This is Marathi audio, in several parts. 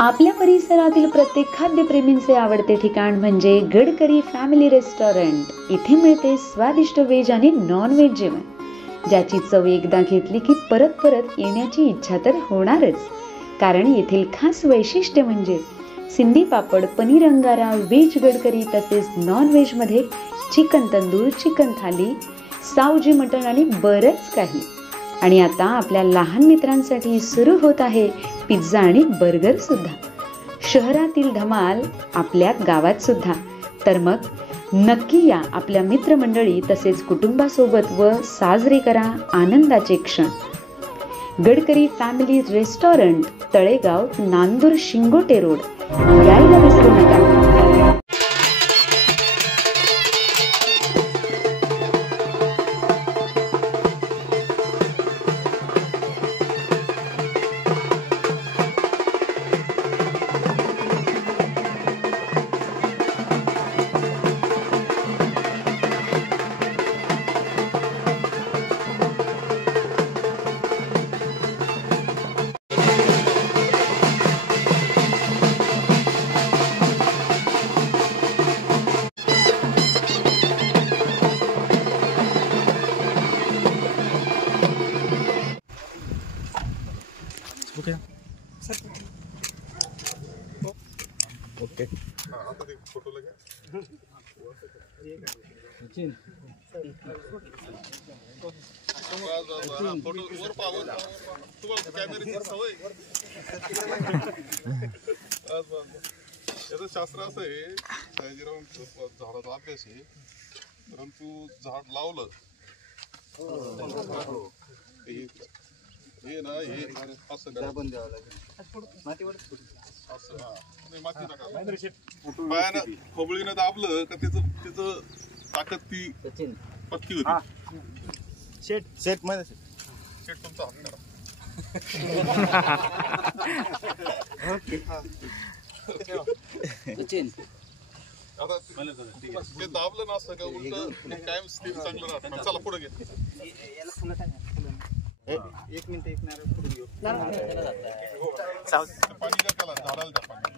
आपल्या परिसरातील प्रत्येक खाद्यप्रेमींचे आवडते ठिकाण म्हणजे गडकरी फॅमिली रेस्टॉरंट। इथे मिळते स्वादिष्ट व्हेज आणि नॉन व्हेज जेवण, ज्याची चव एकदा घेतली की परत परत येण्याची इच्छा तर होणारच। कारण येथील खास वैशिष्ट्य म्हणजे सिंधी पापड, पनीर अंगारा, व्हेज गडकरी तसेच नॉन व्हेज मध्ये चिकन तंदूर, चिकन थाली, सावजी मटण आणि बरंच काही। आणि आता आपल्या लहान मित्रांसाठी सुरू होत आहे पिझ्झा आणि बर्गर सुद्धा। शहरातील धमाल आपल्या गावात सुद्धा। तर मग नक्की या आपल्या मित्रमंडळी तसेच कुटुंबासोबत व साजरे करा आनंदाचे क्षण। Gadkari family restaurant, Talegaon, Nandur, Shingote road, यायला विसरू नका। ओके ओके आता ते फोटो लगा फोटो वर पावर तुम्हाला कॅमेऱ्याची सवय याचं शास्त्र असं आहे, सयाजीराव झाडाचा अभ्यास आहे, परंतु झाड लावलं हे ना हे असं पण द्यावं लागेल मातीवर असं। हा नाही माती नका, पायानं खोबळीनं दाबलं का त्याचं ताकद ती पक्की होती। शेट शेट मध्ये शेट तुमचा हात करा। आता ते दाबलं ना असं का उलट कायम स्थिर चांगलं राहतं। चला पुढे घे, एक मिनिट एक नारळ पुढे घेऊ। पाणी द्या त्याला, झाडाला द्या पाणी।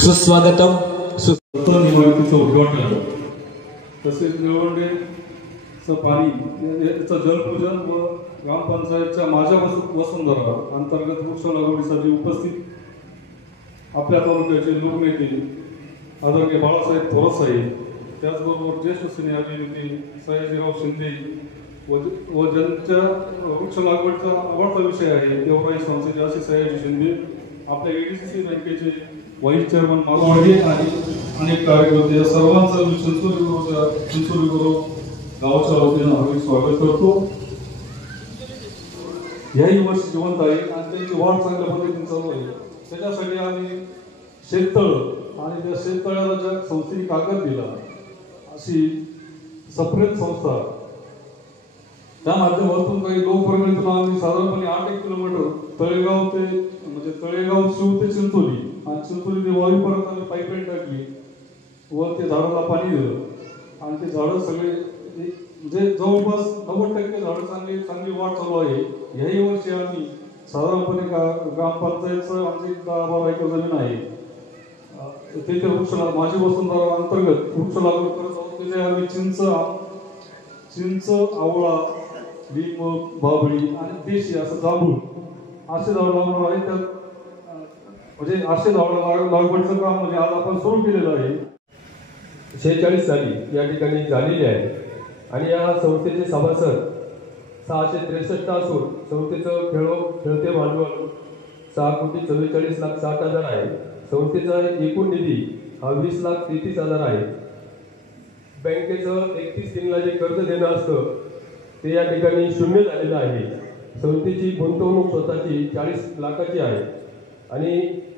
सुस्वागतम निवडणुकीचं उद्घाटन तसेच निवडणुकीचं पाणी याचं जलपूजन व ग्रामपंचायतच्या माझ्या वसुंधरा अंतर्गत वृक्ष लागवडीसाठी उपस्थित आपल्या तालुक्याचे लोकनेते आदरणीय बाळासाहेब थोरात साहेब, त्याचबरोबर ज्येष्ठ सिने अभिनेते सयाजीराव शिंदे व ज्यांच्या वृक्ष लागवडचा आवडता विषय आहे देवराई संस्थेचे असे सयाजी शिंदे, आपल्या ADCC बँकेचे व्हाईस चेअरमन मालवाडी आणि अनेक कार्यकर्ते या सर्वांचं मी चिंचोली गुरु गावाच्या वतीनं हार्दिक स्वागत करतो. याही वर्षी जिवंत आहे आणि त्यांची वाढ चांगल्या पद्धतीने चालू आहे. त्याच्यासाठी आम्ही शेततळ आणि त्या शेततळ्याला ज्या संस्थेने कागद दिला अशी सप्रेम संस्था, त्या माध्यमातून काही लोकपर्यंतून आम्ही साधारणपणे 8 किलोमीटर तळेगाव ते म्हणजे तळेगाव शिव ते चिंचोली आणि चिंचोली ते वावीपर्यंत आम्ही पाईपलाईन टाकली व ते झाडाला पाणी दिलं आणि ते झाडं सगळे म्हणजे जवळपास 90% झाडं चांगली वाढ चालू आहे. याही वर्षी आम्ही साधारणपणे ग्रामपंचायतचं आमची 10-12 एकर जमीन आहे, तेथे वृक्ष माझी वसुंधरा अंतर्गत वृक्ष लागवड करत आहोत. तिथे आम्ही चिंच, आवळा, लिंब, बाभळी आणि देशी असं जांभूळ असे झाड लावणार आहे. त्यात म्हणजे असे झाड लागवडीचं काम म्हणजे आज आपण सुरू केलेलं आहे. 46 साली या ठिकाणी झालेली आहे आणि या संस्थेचे सभासद 663 असून संस्थेचं खेळते भांडवल 6,44,60,000 आहे. संस्थेचा एकूण निधी हा 20,33,000 आहे. बँकेचं 31 दिनला जे कर्ज देणं असतं ते या ठिकाणी शून्य झालेलं आहे. संस्थेची गुंतवणूक स्वतःची 40 लाखाची आहे आणि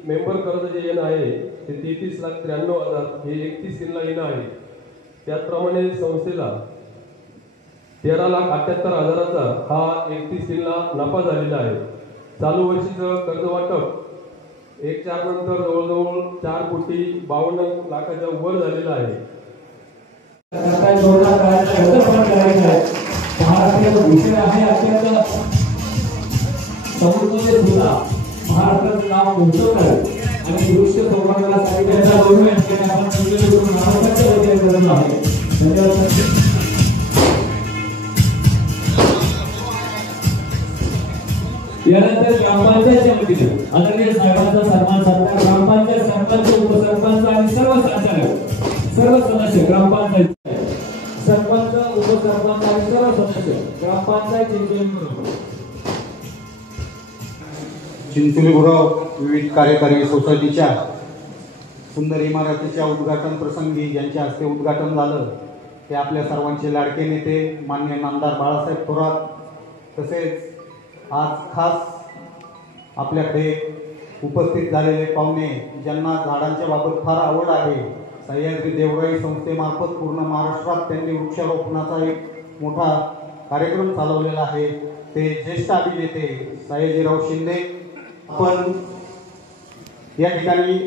मेंबर कर्ज जे येणं आहे ते 33,93,000 हे 31 दिनला येणं आहे. त्याचप्रमाणे संस्थेला 13,78,000चा हा 31 दिनला नफा झालेला आहे. चालू वर्षीचं कर्ज वाटप 1/4 नंतर जवळजवळ 4,52,00,000च्या वर झालेलं आहे. महाराष्ट्राचा विषय आहे अत्यंत महाराष्ट्राचं नाव उंचवलं आणि दृश्य संवर्धनासाठी त्याचा गव्हर्नमेंट आपण करत आहे. यानंतर ग्रामपंचायतच्या वतीने आदरणीय साहेबांचा सन्मान साधला. ग्रामपंचायत सरपंच, उपसरपंच आणि सर्व संचालक, सर्व सदस्य, ग्रामपंचायत सरपंच, उपसरपंच आणि सर्व सदस्य ग्रामपंचायत चिंचोली गुरव विविध कार्यकारी सोसायटीच्या सुंदर इमारतीच्या उद्घाटन प्रसंगी ज्यांच्या हस्ते उद्घाटन झालं ते आपल्या सर्वांचे लाडके नेते माननीय नामदार बाळासाहेब थोरात, तसेच आज खास आपल्याकडे उपस्थित झालेले पाहुणे ज्यांना झाडांच्या बाबत फार आवड आहे. सह्याद्री देवराई संस्थेमार्फत पूर्ण महाराष्ट्रात त्यांनी वृक्षारोपणाचा एक मोठा कार्यक्रम चालवलेला आहे. ते ज्येष्ठ अभिनेते सयाजीराव शिंदे. आपण या ठिकाणी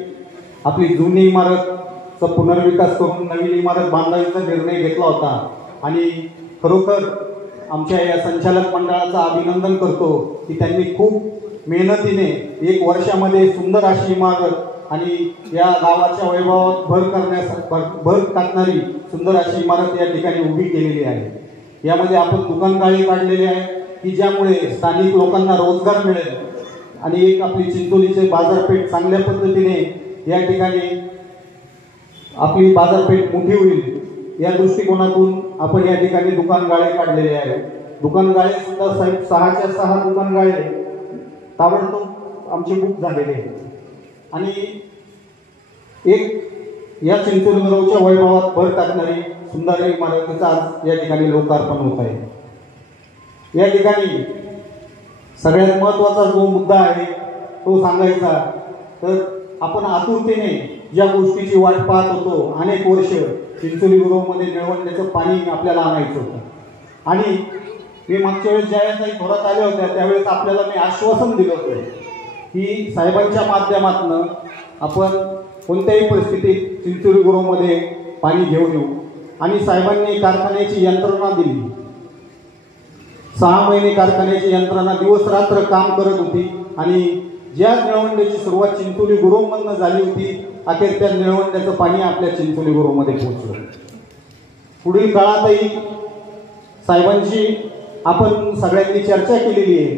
आपली जुनी इमारतचा पुनर्विकास करून नवीन इमारत बांधायचा निर्णय घेतला होता आणि खरोखर आमच्या या संचालक मंडळाचं अभिनंदन करतो की त्यांनी खूप मेहनतीने 1 वर्षामध्ये सुंदर अशी इमारत आणि या गावाच्या वैभवात भर टाकणारी सुंदर अशी इमारत या ठिकाणी उभी केलेली आहे. यामध्ये आपण दुकानगाळी काढलेली आहे की ज्यामुळे स्थानिक लोकांना रोजगार मिळेल आणि एक आपली चिंचोलीचे बाजारपेठ चांगल्या पद्धतीने या ठिकाणी आपली बाजारपेठ मोठी होईल या दृष्टिकोनातून आपण या ठिकाणी दुकानगाळे काढलेले आहे. दुकानगाळे सुद्धा 6च्या 6 दुकानगाळे ताबडतोब आमचे बुक झालेले आहेत आणि एक या चिंचोली गुरवच्या वैभवात भर टाकणारी सुंदर इमारतीचा आज या ठिकाणी लोकार्पण होत आहे. या ठिकाणी सगळ्यात महत्त्वाचा जो मुद्दा आहे तो सांगायचा तर आपण आतुरतेने ज्या गोष्टीची वाट पाहत होतो अनेक वर्ष, चिंचोली गुरवमध्ये निळवंड्याचं पाणी आपल्याला आणायचं होतं आणि मी मागच्या वेळेस ज्यावेळेस काही थोरात आल्या होत्या त्यावेळेस आपल्याला मी आश्वासन दिलं होतं की साहेबांच्या माध्यमातून आपण कोणत्याही परिस्थितीत चिंचोली गुरवमध्ये पाणी घेऊन येऊ आणि साहेबांनी कारखान्याची यंत्रणा दिली. 6 महिने कारखान्याची यंत्रणा दिवस रात्र काम करत होती आणि ज्या निळवंड्याची सुरुवात चिंचोली गुरवमधनं झाली होती अखेर त्या निळवंड्याचं पाणी आपल्या चिंचोली गुरवमध्ये पोहोचलं. पुढील काळातही साहेबांची आपण सगळ्यांनी चर्चा केलेली आहे.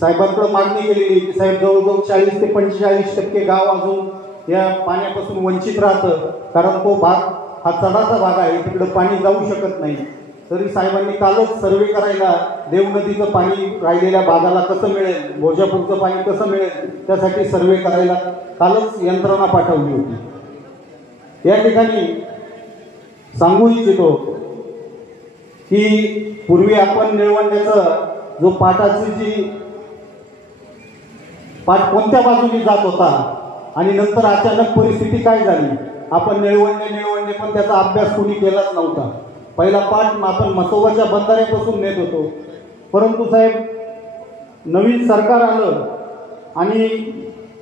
साहेबांकडे मागणी केलेली की साहेब जवळजवळ 40 ते 45% गाव अजून या पाण्यापासून वंचित राहतं कारण तो भाग हा चढाचा भाग आहे, तिकडे पाणी जाऊ शकत नाही. तरी साहेबांनी कालच सर्वे करायला देव नदीचं पाणी राहिलेल्या भागाला कसं मिळेल, भोजापूरचं पाणी कसं मिळेल त्यासाठी सर्वे करायला कालच यंत्रणा पाठवली होती. या ठिकाणी सांगू इच्छितो की पूर्वी आपण निळवंड्याचं जो पाट कोणत्या बाजूने जात होता आणि नंतर अचानक परिस्थिती काय झाली, आपण निळवंडे पण त्याचा अभ्यास कोणी केलाच नव्हता. पहिला पाठ आपण मसोबाच्या बंधाऱ्यापासून नेत होतो, परंतु साहेब नवीन सरकार आलं आणि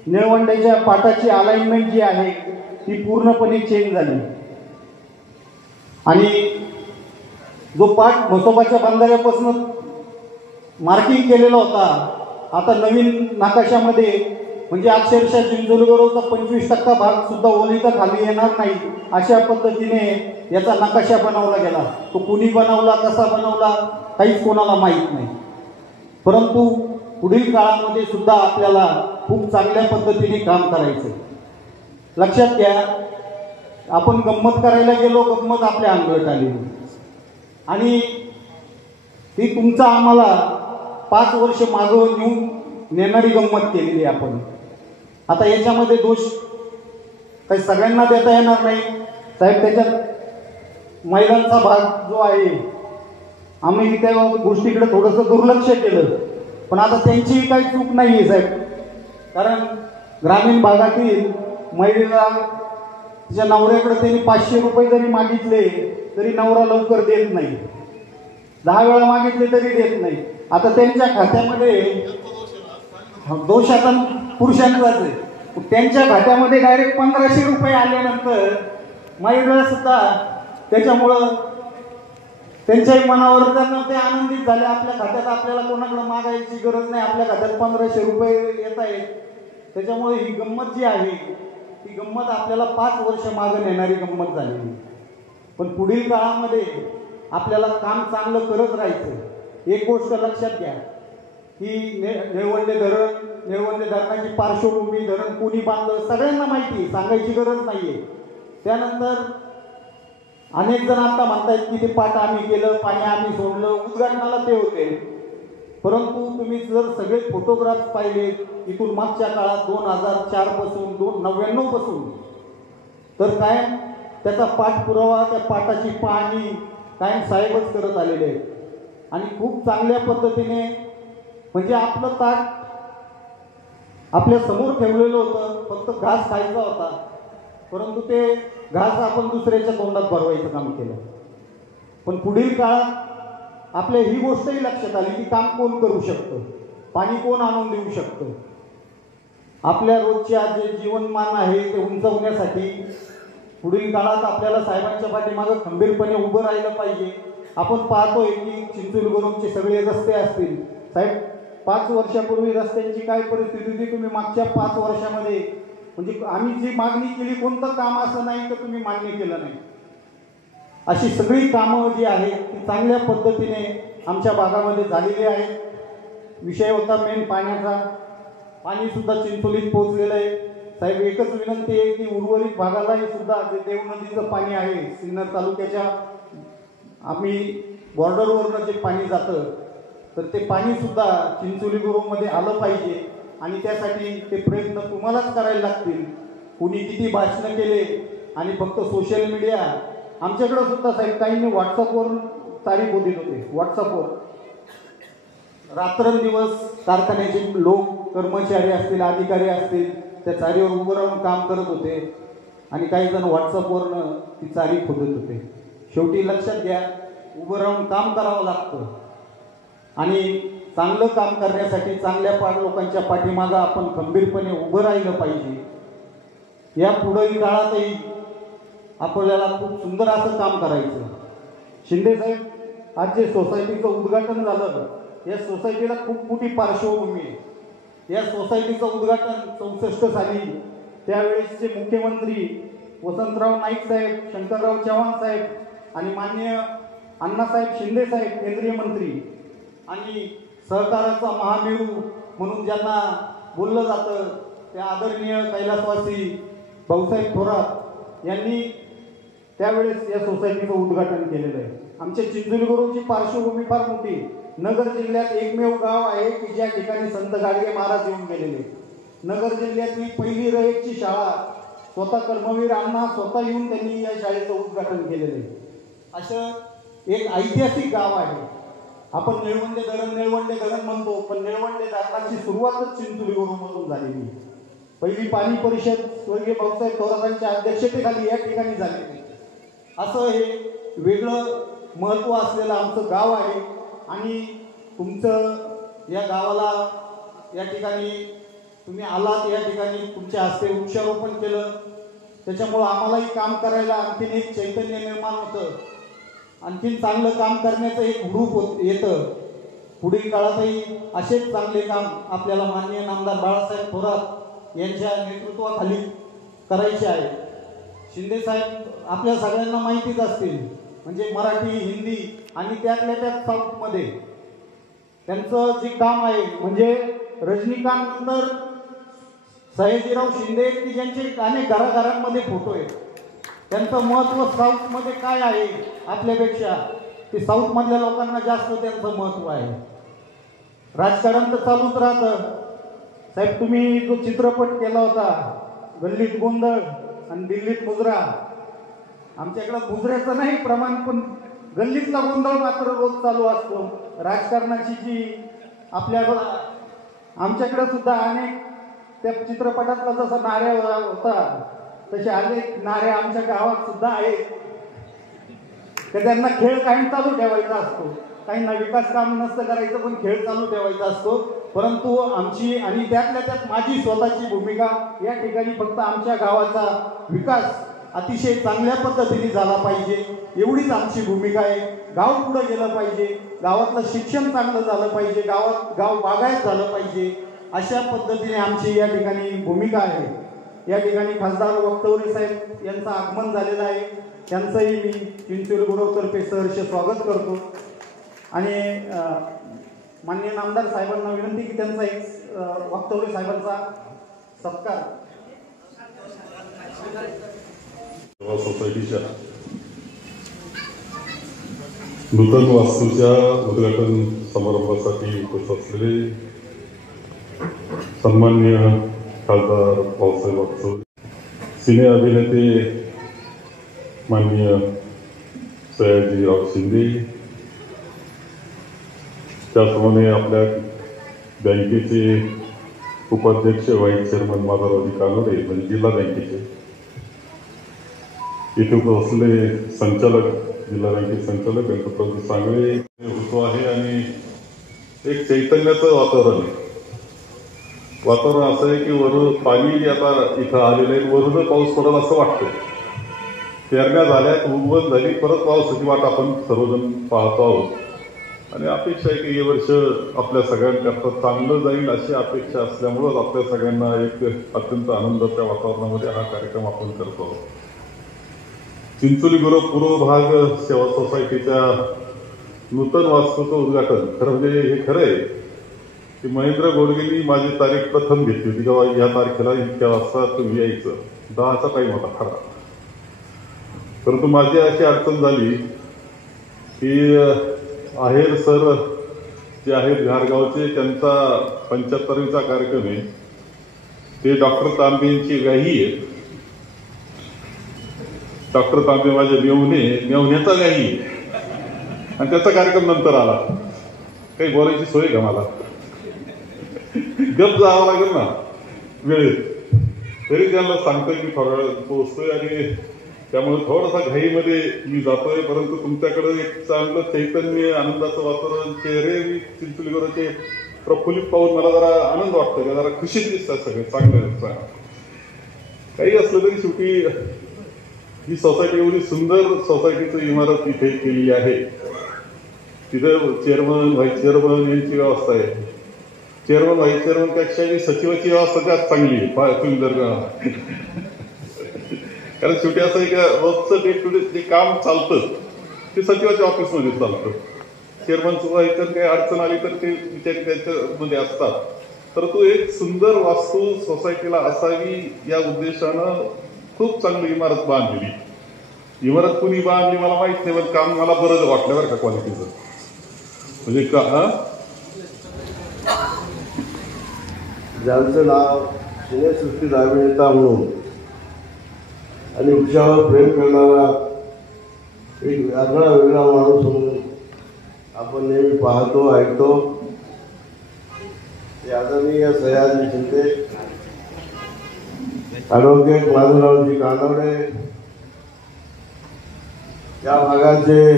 निळवंड्याच्या पाटाची अलाइनमेंट जी आहे ती पूर्णपणे चेंज झाली आणि जो पाठ मसोबाच्या बंधाऱ्यापासून मार्किंग केलेला होता आता नवीन नकाशामध्ये म्हणजे अक्षरशः चिंचोलीगुरूचा 25% भाग सुद्धा ओलीचा खाली येणार नाही अशा पद्धतीने याचा नकाशा बनवला गेला. तो कुणी बनवला, कसा बनवला काहीच कोणाला माहीत नाही. परंतु पुढील काळामध्ये सुद्धा आपल्याला खूप चांगल्या पद्धतीने काम करायचं. लक्षात घ्या, आपण गंमत करायला गेलो, गंमत आपल्या अंगलट आली आणि ती तुमचा आम्हाला 5 वर्ष मागं नेऊन नेणारी गंमत केलेली आपण. आता याच्यामध्ये दोष काही सगळ्यांना देता येणार नाही साहेब. त्याच्यात महिलांचा भाग जो आहे आम्ही त्या गोष्टीकडे थोडंसं दुर्लक्ष केलं, पण आता त्यांचीही काही चूक नाही आहे साहेब. कारण ग्रामीण भागातील महिलेला तिच्या नवऱ्याकडे त्यांनी 500 रुपये जरी मागितले तरी नवरा लवकर देत नाही, 10 वेळा मागितले तरी देत नाही. आता त्यांच्या खात्यामध्ये दोष आता पुरुषांचाच आहे, त्यांच्या खात्यामध्ये डायरेक्ट 1500 रुपये आल्यानंतर महिला सुद्धा त्याच्यामुळं त्यांच्याही मनावर त्यांना ते आनंदित झाले. आपल्या खात्यात आपल्याला कोणाकडे मागायची गरज नाही, आपल्या खात्यात 1500 रुपये येत आहेत. त्याच्यामुळे ही गंमत जी आहे ती गंमत आपल्याला 5 वर्ष मागे नेणारी गंमत झालेली. पण पुढील काळामध्ये आपल्याला काम चांगलं करत राहायचं. एक गोष्ट लक्षात घ्या की निळवंडे धरणाची पार्श्वभूमी, धरण कोणी बांधलं सगळ्यांना माहिती, सांगायची गरज नाहीये. त्यानंतर अनेक जण आता म्हणतायत की ते पाट आम्ही केलं, पाणी आम्ही सोडलं, उद्घाटनाला ते होते. परंतु तुम्ही जर सगळे फोटोग्राफ पाहिले इथून मागच्या काळात 2004 पासून 99 पासून, तर कायम त्याचा पाठपुरावा, त्या पाटाची पाहणी कायम साहेबच करत आलेले आहेत आणि खूप चांगल्या पद्धतीने म्हणजे आपलं ताट आपल्या समोर ठेवलेलं होतं, फक्त घास खायचा होता, परंतु ते घास आपण दुसऱ्याच्या तोंडात भरवायचं काम केलं. पण पुढील काळात आपल्या ही गोष्टही लक्षात आली की काम कोण करू शकतं, पाणी कोण आणून देऊ शकतं. आपल्या रोजच्या जे जीवनमान आहे ते उंचावण्यासाठी पुढील काळात आपल्याला साहेबांच्या पाठीमागं खंबीरपणे उभं राहिलं पाहिजे. आपण पाहतोय की चिंचोलीगुरूचे सगळे रस्ते असतील साहेब, 5 वर्षापूर्वी रस्त्यांची काय परिस्थिती होती तुम्ही मागच्या 5 वर्षामध्ये म्हणजे आम्ही जी मागणी केली कोणतं काम असं नाही तर तुम्ही मान्य केलं नाही. अशी सगळी कामं जी आहेत ती चांगल्या पद्धतीने आमच्या भागामध्ये झालेली आहेत. विषय होता मेन पाण्याचा. पाणी सुद्धा चिंचोलीत पोहोचलेलं आहे साहेब. एकच विनंती आहे की उर्वरित भागालाही सुद्धा जे देव नदीचं पाणी आहे सिन्नर तालुक्याच्या आम्ही बॉर्डरवरनं जे पाणी जातं तर ते पाणी सुद्धा चिंचोलीगुरूमध्ये आलं पाहिजे आणि त्यासाठी ते प्रयत्न तुम्हालाच करायला लागतील. कुणी किती भाषणं केले आणि फक्त सोशल मीडिया आमच्याकडं सुद्धा साहेब काहींनी व्हॉट्सअपवर तारीख दिली होते. व्हॉट्सअपवर रात्रंदिवस कारखान्याचे लोक कर्मचारी असतील अधिकारी असतील त्या चारीवर उभं राहून काम करत होते आणि काही जण व्हॉट्सअपवरनं ती चारी खोदत होते. शेवटी लक्षात घ्या उभं राहून काम करावं लागतं आणि चांगलं काम करण्यासाठी चांगल्या लोकांच्या पाठीमागं आपण खंबीरपणे उभं राहिलं पाहिजे. या पुढील काळातही आपल्याला खूप सुंदर असं काम करायचं. शिंदे साहेब आज जे सोसायटीचं उद्घाटन झालं या सोसायटीला खूप मोठी पार्श्वभूमी आहे. या सोसायटीचं उद्घाटन 64 साली त्यावेळेसचे मुख्यमंत्री वसंतराव नाईक साहेब, शंकरराव चव्हाण साहेब आणि माननीय अण्णासाहेब शिंदे साहेब केंद्रीय मंत्री आणि सहकाराचा महामेरू म्हणून ज्यांना बोललं जातं त्या आदरणीय कैलासवासी भाऊसाहेब थोरात यांनी त्यावेळेस या सोसायटीचं उद्घाटन केलेलं आहे आमच्या चिंचोली गुरूंची पार्श्वभूमी फार मोठी. नगर जिल्ह्यात एकमेव गाव आहे की ज्या ठिकाणी संत गाडगे महाराज येऊन गेलेले. नगर जिल्ह्यातली पहिली रयतची शाळा स्वतः कर्मवीर अण्णा स्वतः येऊन त्यांनी या शाळेचं उद्घाटन केलेलं आहे. असं एक ऐतिहासिक गाव आहे. आपण निळवंडे धरण म्हणतो, पण निळवंडे धरणाची सुरुवातच चिंचोली गुरूमधून झालेली. पहिली पाणी परिषद स्वर्गीय भाऊसाहेब थोरातांच्या अध्यक्षतेखाली या ठिकाणी झालेली. असं हे वेगळं महत्त्व असलेलं आमचं गाव आहे. आणि तुमचं या गावाला या ठिकाणी तुम्ही आलात, या ठिकाणी तुमच्या हस्ते वृक्षारोपण केलं, त्याच्यामुळं आम्हालाही काम करायला आणखीन एक चैतन्य निर्माण होतं. आणखीन चांगलं काम करण्याचं एक ग्रुप येतं. पुढील काळातही असेच चांगले काम आपल्याला माननीय नामदार बाळासाहेब थोरात यांच्या नेतृत्वाखाली करायचे आहे. शिंदे साहेब आपल्या सगळ्यांना माहितीच असतील, म्हणजे मराठी, हिंदी आणि त्यातल्या त्यात साऊथमध्ये त्यांचं जे काम आहे, म्हणजे रजनीकांत नंतर सयाजीराव शिंदे की ज्यांचे अनेक घराघरांमध्ये फोटो आहेत. त्यांचं महत्त्व साऊथमध्ये काय आहे आपल्यापेक्षा, ते साऊथमधल्या लोकांना जास्त त्यांचं महत्त्व आहे. राजकारण तर चालूच राहतं. साहेब तुम्ही जो चित्रपट केला होता गल्लीत गोंधळ आणि दिल्लीत मुजरा, आमच्याकडं मुजऱ्याचं नाही प्रमाण, पण गल्लीतला गोंधळ मात्र रोज चालू असतो. राजकारणाची जी आपल्याकडं आमच्याकडे सुद्धा अनेक त्या चित्रपटातला जसा नाऱ्या होता तसे अनेक नाऱ्या आमच्या गावात सुद्धा आहेत. तर त्यांना खेळ कायम चालू ठेवायचा असतो. काहींना विकास काम नसतं करायचं, पण खेळ चालू ठेवायचा असतो. परंतु आमची आणि त्यातल्या त्यात माझी स्वतःची भूमिका या ठिकाणी फक्त आमच्या गावाचा विकास अतिशय चांगल्या पद्धतीने झाला पाहिजे एवढीच आमची भूमिका आहे. गाव पुढे गेलं पाहिजे, गावातलं शिक्षण चांगलं झालं पाहिजे, गाव बागायत झालं पाहिजे, अशा पद्धतीने आमची या ठिकाणी भूमिका आहे. या ठिकाणी खासदार वक्तवरे साहेब यांचं आगमन झालेलं आहे. त्यांचंही मी चिंचोली गुरूतर्फे सहर्ष स्वागत करतो. आणि माननीय नामदार साहेबांना विनंती की त्यांचा एक वक्तवरे साहेबांचा सत्कार. सोसायटीच्या नूतन वास्तूच्या उद्घाटन समारंभासाठी उपस्थित असलेले सन्माननीय खासदार भाऊसाहेब वक्तवरे, सिने अभिनेते माननीय सयाजीराव शिंदे, त्याचप्रमाणे आपल्या बँकेचे उपाध्यक्ष व्हाईस चेअरमन माधवराव कानोडे म्हणजे जिल्हा बँकेचे, इथे असलेले संचालक जिल्हा बँकेचे संचालक गणपतराव सांगळे होतो आहे. आणि एक चैतन्याचं वातावरण आहे. वातावरण असं आहे की वरून पाणी आता इथं आलेलं आहे, वरून पाऊस पडत असं वाटतं. पेरण्या झाल्या, उगवण झाली, परत पावसाची वाट आपण सर्वजण पाहतो आहोत. आणि अपेक्षा आहे की हे वर्ष आपल्या सगळ्यांकरता चांगलं जाईल अशी अपेक्षा असल्यामुळंच आपल्या सगळ्यांना एक अत्यंत आनंदाच्या वातावरणामध्ये हा कार्यक्रम आपण करतो आहोत. चिंचोली गुरू पूर्व भाग सेवा सोसायटीच्या नूतन वास्तूचं उद्घाटन खरं म्हणजे हे खरं आहे की महेंद्र गोडगेंनी माझी तारीख प्रथम घेतली होती, जेव्हा या तारखेला इतक्या वाजता तुम्ही यायचं, 10चा टाईम होता खरा. परंतु माझी अशी अडचण झाली की आहेर सर जे आहेत घारगावचे, त्यांचा 75वीचा कार्यक्रम आहे. ते डॉक्टर तांबे यांची गाही आहे. डॉक्टर तांबे माझे मेवण्याचा गाही आहे आणि त्याचा कार्यक्रम नंतर आला. काही बोलायची सोय का मला? गप जावं लागेल ना वेळेत. तरी त्यांना सांगतोय की थोडा वेळ पोहोचतोय आणि त्यामुळे थोडासा घाईमध्ये मी जातोय. परंतु तुमच्याकडे एक चांगलं चैतन्य, आनंदाचं वातावरण, चेहरे चिंचोली गुरूचे प्रफुल्लित पाहून मला जरा आनंद वाटतोय, जरा खुशीत दिसतात सगळे चांगलं. काही असलं तरी शेवटी ही सोसायटी एवढी सुंदर सोसायटीची इमारत इथे केलेली आहे. तिथं चेअरमन व्हाईस चेअरमन यांची व्यवस्था आहे. चेअरमन व्हाईस चेअरमन पेक्षा सचिवाची व्यवस्था जास्त चांगली आहे सुंदर. कारण शेवटी असं आहे का रोजचं डे टू डे जे काम चालतं ते सचिवाच्या ऑफिसमध्ये चालतं. चेअरमनचं व्हायचं काही अडचण आली तर ते विचार त्याच्यामध्ये असतात. परंतु एक सुंदर वास्तू सोसायटीला असावी या उद्देशानं खूप चांगली इमारत बांधलेली. इमारत कुणी बांधली मला माहित नाही, पण काम मला बरं वाटलं बरं का क्वालिटीचं. म्हणजे ज्यांचं नाव सिनेसृष्टीत अभिनेता म्हणून आणि वृक्षावर प्रेम करणारा एक आगळा वेगळा माणूस म्हणून आपण नेहमी पाहतो ऐकतो ते आदरणीय सयाजी शिंदे, ॲडव्होकेट माधवरावजी कानवडे, या भागाचे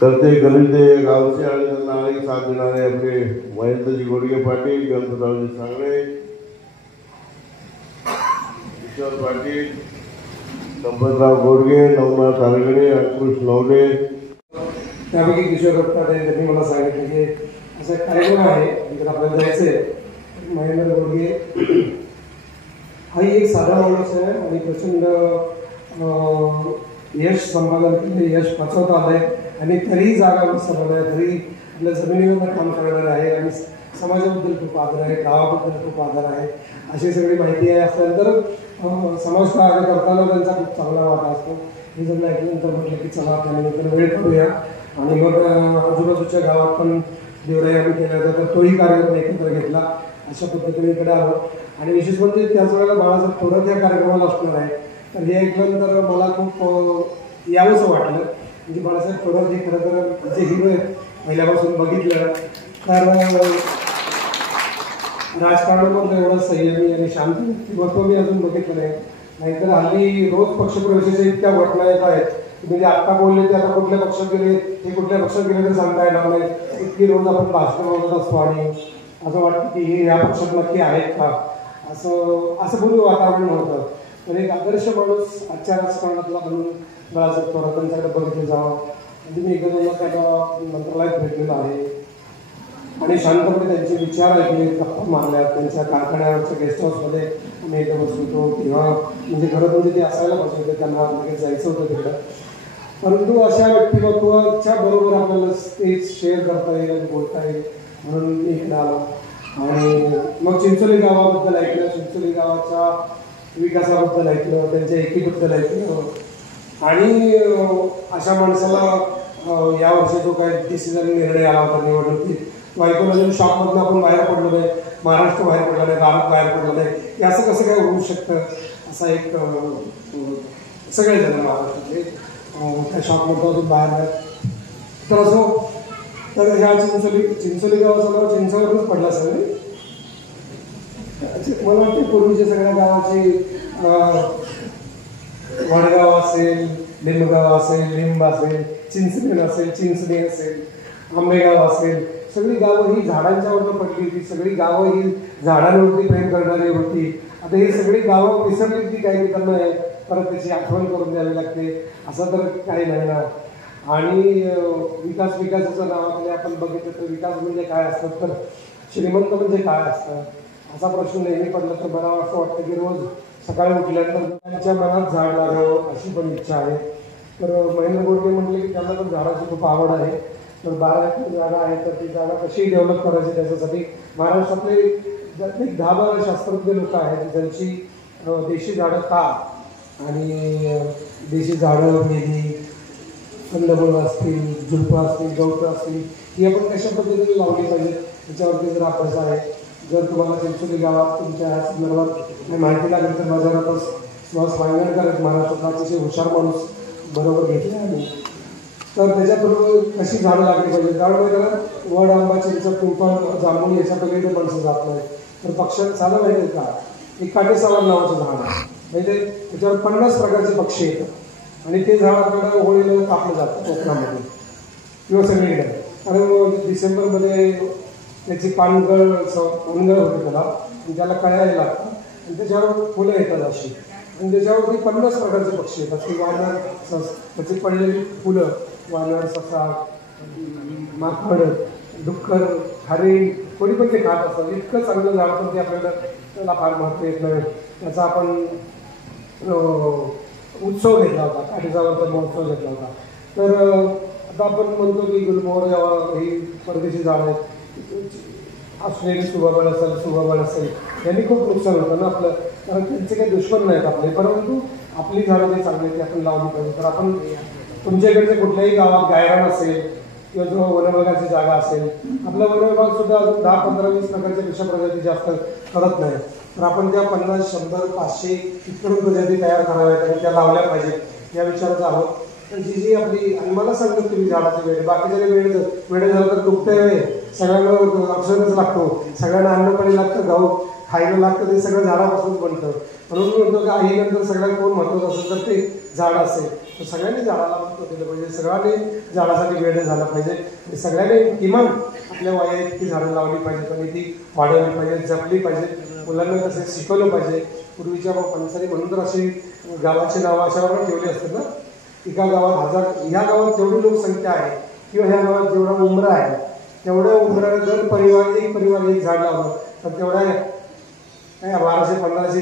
करते गलिते गावचे आणि त्यांना अनेक साथ देणारे आपले महेंद्रजी गोडगे पाटील, गणपतरावजी सांगळे, किशोर पाटील, गणपतराव गोडगे, नवनाथ आरगडे, अंकुश नवले. त्यापैकी किशोर रत्नाडे त्यांनी मला सांगितलं की असा एक कार्यक्रम आहे तिकडे आपल्याला जायचं आहे. महेंद्र गोडगे हाही एक साधा माणूस आहे आणि प्रचंड यश संपादन केले, यश पचवता आलं आहे आणि तरीही जागा बसवलं आहे, तरी आपल्या जमिनीवर काम करणार आहे आणि समाजाबद्दल खूप आदर आहे, गावाबद्दल खूप आदर आहे, अशी सगळी माहिती आहे. असल्यानंतर समाजकार्य करताना त्यांचा खूप चांगला वाटा असतो. हे जर ऐकल्यानंतर म्हटलं की चला त्यानिमित्तानं वेळ करूया आणि मग आजूबाजूच्या गावात पण देवराई आम्ही केला होता, तर तोही कार्यक्रम एकत्र घेतला. अशा पद्धतीने इकडे आलो आणि विशेष म्हणजे त्याच वेळेला बाळासाहेब थोरात या कार्यक्रमाला असणार आहे. तर हे ऐकल्यानंतर मला खूप यावंसं वाटलं. म्हणजे बाळासाहेब थोरात हे खरं तर जे हिरो आहेत पहिल्यापासून बघितलं तर राजकारणामध्ये एवढं संयमी आणि शांत व्यक्तिमत्व मी अजून बघितलं नाही. नाहीतर हल्ली रोज पक्षप्रवेशाच्या इतक्या घटना येत आहेत म्हणजे आत्ता बोलले ते आता कुठल्या पक्षात गेले, हे कुठल्या पक्षात गेले तर सांगता येणार नाही. इतकी रोज आपण भाषण बोलत असतो आणि असं वाटतं की हे या पक्षात नक्की आहेत का, असं पूर्वी वातावरण नव्हतं. तर एक आदर्श माणूस आजच्या राजकारणातला म्हणून बाळासाहेब थोरात त्यांच्याकडे बघितले जावं. म्हणजे मी एकदा त्याला मंत्रालयात भेटलेलं आहे आणि शांतपणे त्यांचे विचार ऐकले, गप्पा मारल्यात. त्यांच्या कारखान्यावरच्या गेस्ट हाऊसमध्ये आम्ही एकदा बसवतो किंवा म्हणजे घरात म्हणजे ते असायला बसवते, त्यांना लगेच जायचं होतं तिकडं. परंतु अशा व्यक्तिमत्वाच्या बरोबर आपल्याला स्टेज शेअर करता येईल आणि बोलता येईल म्हणून मी इकडे आलो. आणि मग चिंचोली गावाबद्दल ऐकलं, चिंचोली गावाच्या विकासाबद्दल ऐकलं, त्यांच्या एकीबद्दल ऐकलं आणि अशा माणसाला यावर्षी जो काही डिसिजन निर्णय आला होता निवडणुकीत तो ऐकून अजून शॉपमधून आपण बाहेर पडलो नाही, महाराष्ट्र बाहेर पडला नाही, भारत बाहेर पडला नाही, हे असं कसं काय होऊ शकतं असा एक सगळेजण महाराष्ट्रातले त्या शॉपमधून अजून बाहेर नाही. तर असं तर ह्या चिंचोली गावाचं नाव चिंचावरूनच पडलं असेल नाही. मला वाटतं पूर्वीच्या सगळ्या गावाची वडगाव असेल, लिंबगाव असेल, लिंब असेल, चिंचणी असेल, चिंचणी असेल, आंबेगाव असेल, सगळी गावं ही झाडांच्यावरती पडली होती, सगळी गावं ही झाडांवरती प्रेम करणारी होती. आता ही सगळी गावं विसरली की काही त्यांना परत त्याची आठवण करून द्यावी लागते असं तर काही नाही ना. आणि विकासाच्या नावाखाली आपण बघितलं तर विकास म्हणजे काय असतं, तर श्रीमंत म्हणजे काय असतं असा प्रश्न नेहमी पडला. तर मला असं वाटतं की रोज सकाळी उठल्यानंतर त्यांच्या मनात झाड लागावं अशी पण इच्छा आहे. तर महेंद्र गोडके म्हटले की त्यांना पण झाडाची खूप आवड आहे. तर 12 एकर जागा आहे, तर ती जागा कशी डेव्हलप करायची त्याच्यासाठी महाराष्ट्रातले 10-12 शास्त्रज्ञ लोक आहेत ज्यांची देशी झाडं का आणि देशी झाडं, वेली, कंदमुळं असतील, झुडपं असतील, गवतं असतील ही आपण कशा पद्धतीने लावली पाहिजे त्याच्यावरती जर अभ्यास आहे. जर तुम्हाला चिंचोली गावात तुमच्या ह्या संदर्भात माहिती लागेल तर माझ्यावरच सुहास वांगणकर आहेत महाराष्ट्रातला अतिशय हुशार माणूस बरोबर घेतले आणि तर त्याच्याबरोबर कशी झाडं लागली पाहिजे. झाड म्हणजे वड, आंबा, चिंच, पिंपळ, जांभूळ याच्यापैकी ते माणसं जात नाही. तर पक्ष्यात साधं माहिती का एक काटेसावर नावाचं झाड आहे, म्हणजे त्याच्यावर 50 प्रकारचे पक्षी येतात आणि ते झाड आपल्याला होळीला कापलं जातं कोकणामध्ये किंवा सगळीकडे. कारण डिसेंबरमध्ये त्याची पानगळ उनगळ होते त्याला आणि त्याला कळायला लागतं आणि त्याच्यावर फुलं येतात अशी आणि त्याच्यावरती 50 प्रकारचे पक्षी येतात. ती वानर, त्याची पडलेली फुलं, वानर, ससा, माकड, डुक्कर, हरिण कोणी पण ते खात असतात. इतकं चांगलं झाड पण ते आपल्याला त्याला फार महत्त्व येत नाही. त्याचा आपण उत्सव घेतला होता, काठीसावरचा महोत्सव घेतला होता. तर आता आपण म्हणतो की गुलमोहर ही परदेशी झाड आहेत, ऑस्ट्रेलियन सुबाबळ असेल यांनी खूप नुकसान होतं ना आपलं, कारण त्यांचे काही दुश्मन नाहीत आपले. परंतु आपली झाडं जी चांगली ती आपण लावली पाहिजे. तर आपण तुमच्या इकडच्या कुठल्याही गावात गायरान असेल किंवा जो वनविभागाची जागा असेल, आपला वनविभाग सुद्धा अजून 10, 15, 20 प्रकारच्या वृक्ष प्रजाती जास्त करत नाही. तर आपण त्या 50, 100, 500 इतकडून प्रजाती तयार कराव्यात आणि त्या लावल्या पाहिजेत या विचाराचं आहोत. पण जी आपली, आणि मला सांगतात तुम्ही झाडाचे वेळ, बाकीच्या वेळ झालं तर दुखतंय वेळ, सगळ्यांना औषधच लागतो, सगळ्यांना अन्नपाणी लागतं, गहू खायला लागतं, ते सगळं झाडापासून बनतं. म्हणून मी म्हणतो की आईनंतर सगळ्यात कोण महत्त्वाचं असेल तर ते झाड असेल. तर सगळ्यांनी झाडाला महत्त्व दिलं पाहिजे, सगळ्यांनी झाडासाठी वेळ झाला पाहिजे, सगळ्यांनी किमान आपल्या वया इतकी झाडं लावली पाहिजेत आणि ती वाढवली पाहिजे, जपली पाहिजे. मुलांना कसं शिकवलं पाहिजे. पूर्वीच्या पंचायती म्हणून तर अशी गावाची नावं अशावर ठेवली असतात ना, एका गावात 1000, ह्या गावात जेवढी लोकसंख्या आहे किंवा ह्या गावात जेवढा उंबरा आहे तेवढ्या उंबराला जर एक परिवार एक झाड लावलं तर तेवढ्या 1200-1500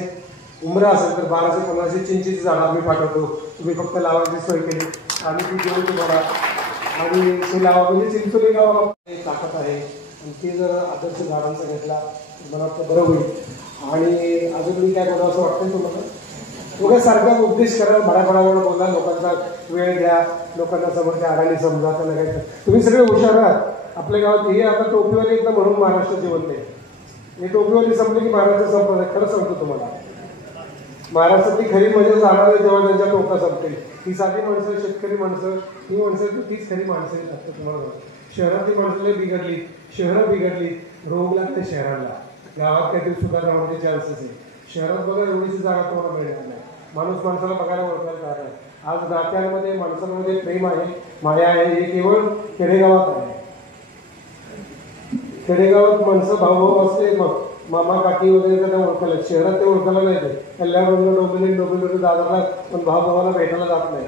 उंबरा असेल तर 1200-1500 चिंचेची झाडं आम्ही पाठवतो. तुम्ही फक्त लावायची सोय केली आणि ती देऊ तुम्हाला आणि ते लावा. म्हणजे चिंचोली गावाला ताकद आहे आणि ते जर आदर्श झाडांचा घेतला मला वाटतं बरं होईल. आणि अजून मी काय बोलावं असं वाटतं तुम्हाला, उगाच सारखा उपदेश करा, भडाभडावर बोला, लोकांचा वेळ द्या, लोकांना समोरच्या आडाने समजा, त्यांना काय. तुम्ही सगळे हुशार आहात. आपल्या गावात हे आता टोपीवाले येतं म्हणून महाराष्ट्र जिवंत आहे. हे टोपीवाली संपले की महाराष्ट्र संपलं. खरं सांगतो तुम्हाला, महाराष्ट्रातली खरी मजा जाणार आहे जेव्हा त्यांच्या टोका संपतील. ही साधी माणसं, शेतकरी माणसं, ही माणसं तीच खरी माणसं आहेत. तुम्हाला शहरातली माणसं बिघडली, शहरं बिघडली, रोग लागते शहराला, गावात काहीतरी सुधारणा होण्याचे चान्सेस आहे. शहरात बघा एवढीच जागा तुम्हाला मिळणार नाही. माणूस माणसाला बघायला ओळखायला तयार आहे. आज नात्यांमध्ये माणसांमध्ये प्रेम आहे, माया आहे, हे केवळ खेडेगावात आहे. खेडेगावात माणसं भाऊ असले, मग मामा काकी वगैरे त्यांना ओळखायला, शहरात ते ओळखायला नाही. ते कल्याण डोंबिवली दादाला पण भावाला भेटायला जात नाही.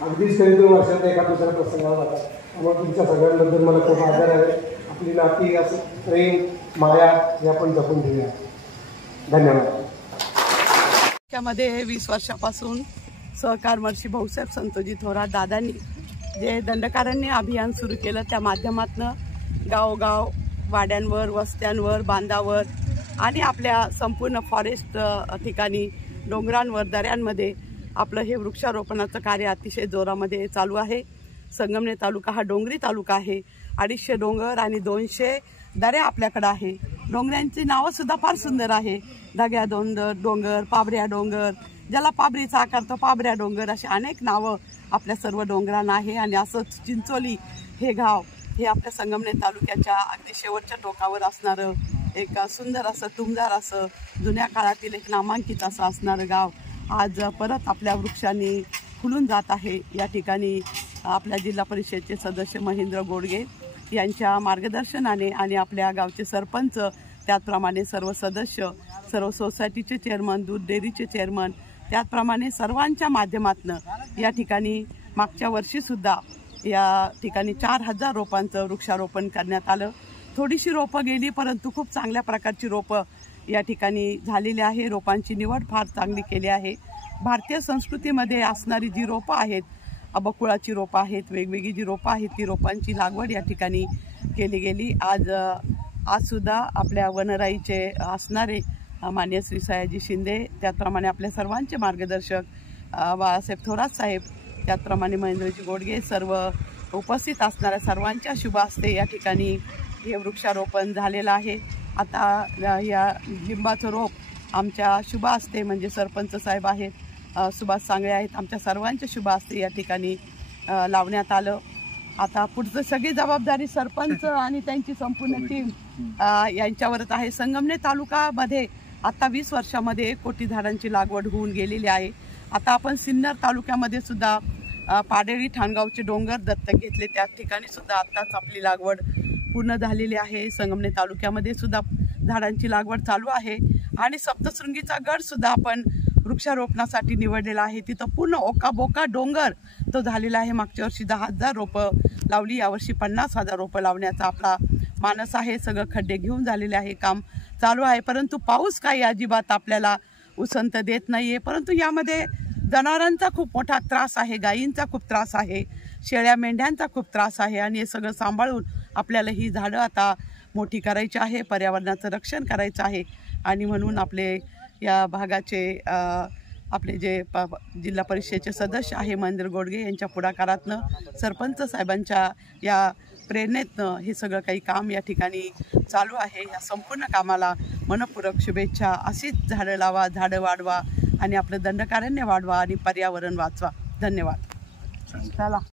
अगदीच कधीतरी वर्षात एका दुसऱ्या प्रसंगाला जातात. त्यामुळे तुमच्या सगळ्यांबद्दल मला खूप आदर आहे. आपली नाती असं प्रेम माया हे आपण जपून घेऊया. धन्यवाद. मध्ये 20 वर्षापासून सहकार महर्षी भाऊसाहेब संतोजी थोरात दादांनी जे दंडकारण्य अभियान सुरू केलं, त्या माध्यमातून गावोगाव, वाड्यांवर, वस्त्यांवर, बांधावर आणि आपल्या संपूर्ण फॉरेस्ट ठिकाणी, डोंगरांवर, दऱ्यांमध्ये आपलं हे वृक्षारोपणाचं कार्य अतिशय जोरामध्ये चालू आहे. संगमनेर तालुका हा डोंगरी तालुका आहे. 250 डोंगर आणि 200 दऱ्या आपल्याकडे आहे. डोंगरांची नावं सुद्धा फार सुंदर आहे. धाग्या डोंगर, पाबऱ्या डोंगर, ज्याला पाबरीचा आकार तो पाबऱ्या डोंगर, अशी अनेक नावं आपल्या सर्व डोंगरांना आहे. आणि असंच चिंचोली हे गाव हे आपल्या संगमनेर तालुक्याच्या अगदी शेवटच्या टोकावर असणारं एक सुंदर असं, टुमदार असं, जुन्या काळातील एक नामांकित असं असणारं गाव आज परत आपल्या वृक्षांनी फुलून जात आहे. या ठिकाणी आपल्या जिल्हा परिषदेचे सदस्य महेंद्र गोडगे यांच्या मार्गदर्शनाने आणि आपल्या गावचे सरपंच, त्याचप्रमाणे सर्व सदस्य, सर्व सोसायटीचे चेअरमन, दूध डेअरीचे चेअरमन, त्याचप्रमाणे सर्वांच्या माध्यमातून या ठिकाणी मागच्या वर्षीसुद्धा या ठिकाणी 4000 रोपांचं वृक्षारोपण करण्यात आलं. थोडीशी रोपं गेली, परंतु खूप चांगल्या प्रकारची रोपं या ठिकाणी झालेली आहे. रोपांची निवड फार चांगली केली आहे. भारतीय संस्कृतीमध्ये असणारी जी रोपं आहेत, बकुळाची रोपं आहेत, वेगवेगळी जी रोपं आहेत, ती रोपांची लागवड या ठिकाणी केली गेली. आज सुद्धा आपल्या वनराईचे असणारे मान्य श्री सयाजी शिंदे, त्याचप्रमाणे आपल्या सर्वांचे मार्गदर्शक बाळासाहेब थोरात साहेब, त्याचप्रमाणे महेंद्रजी गोडगे, सर्व उपस्थित असणाऱ्या सर्वांच्या शुभ हस्ते या ठिकाणी हे वृक्षारोपण झालेलं आहे. आता या लिंबाचं रोप आमच्या शुभ हस्ते, म्हणजे सरपंच साहेब आहेत, सुभाष सांगळे आहेत, आमच्या सर्वांच्या शुभ हस्ते या ठिकाणी लावण्यात आलं. आता पुढचं सगळी जबाबदारी सरपंच आणि त्यांची संपूर्ण टीम यांच्यावरच आहे. संगमनेर तालुक्यामध्ये आता 20 वर्षामध्ये 1 कोटी झाडांची लागवड होऊन गेलेली आहे. आता आपण सिन्नर तालुक्यामध्ये सुद्धा पाडेळी ठाणगावचे डोंगर दत्तक घेतले, त्या ठिकाणी सुद्धा आत्ताच आपली लागवड पूर्ण झालेली आहे. संगमनेर तालुक्यामध्ये सुद्धा झाडांची लागवड चालू आहे. आणि सप्तशृंगीचा गड सुद्धा आपण वृक्षारोपणासाठी निवडलेला आहे. तिथं पूर्ण ओकाबोका डोंगर तो झालेला आहे. मागच्या वर्षी 10,000 रोपं लावली, यावर्षी 50,000 रोपं लावण्याचा आपला मानस आहे. सगळं खड्डे घेऊन झालेले आहे, काम चालू आहे. परंतु पाऊस काही अजिबात आपल्याला उसंत देत नाही आहे. परंतु यामध्ये जनावरांचा खूप मोठा त्रास आहे, गायींचा खूप त्रास आहे, शेळ्या मेंढ्यांचा खूप त्रास आहे. आणि हे सगळं सांभाळून आपल्याला ही झाडं आता मोठी करायची आहे, पर्यावरणाचं रक्षण करायचं आहे. आणि म्हणून आपले या भागाचे आपले जे जिल्हा परिषदेचे सदस्य आहे महेंद्र गोडगे यांच्या पुढाकारातनं, सरपंच साहेबांच्या या प्रेरणेतनं हे सगळं काही काम या ठिकाणी चालू आहे. या संपूर्ण कामाला मनपूर्वक शुभेच्छा. अशीच झाडं लावा, झाडं वाढवा आणि आपलं दंडकारण्य वाढवा आणि पर्यावरण वाचवा. धन्यवाद. चला.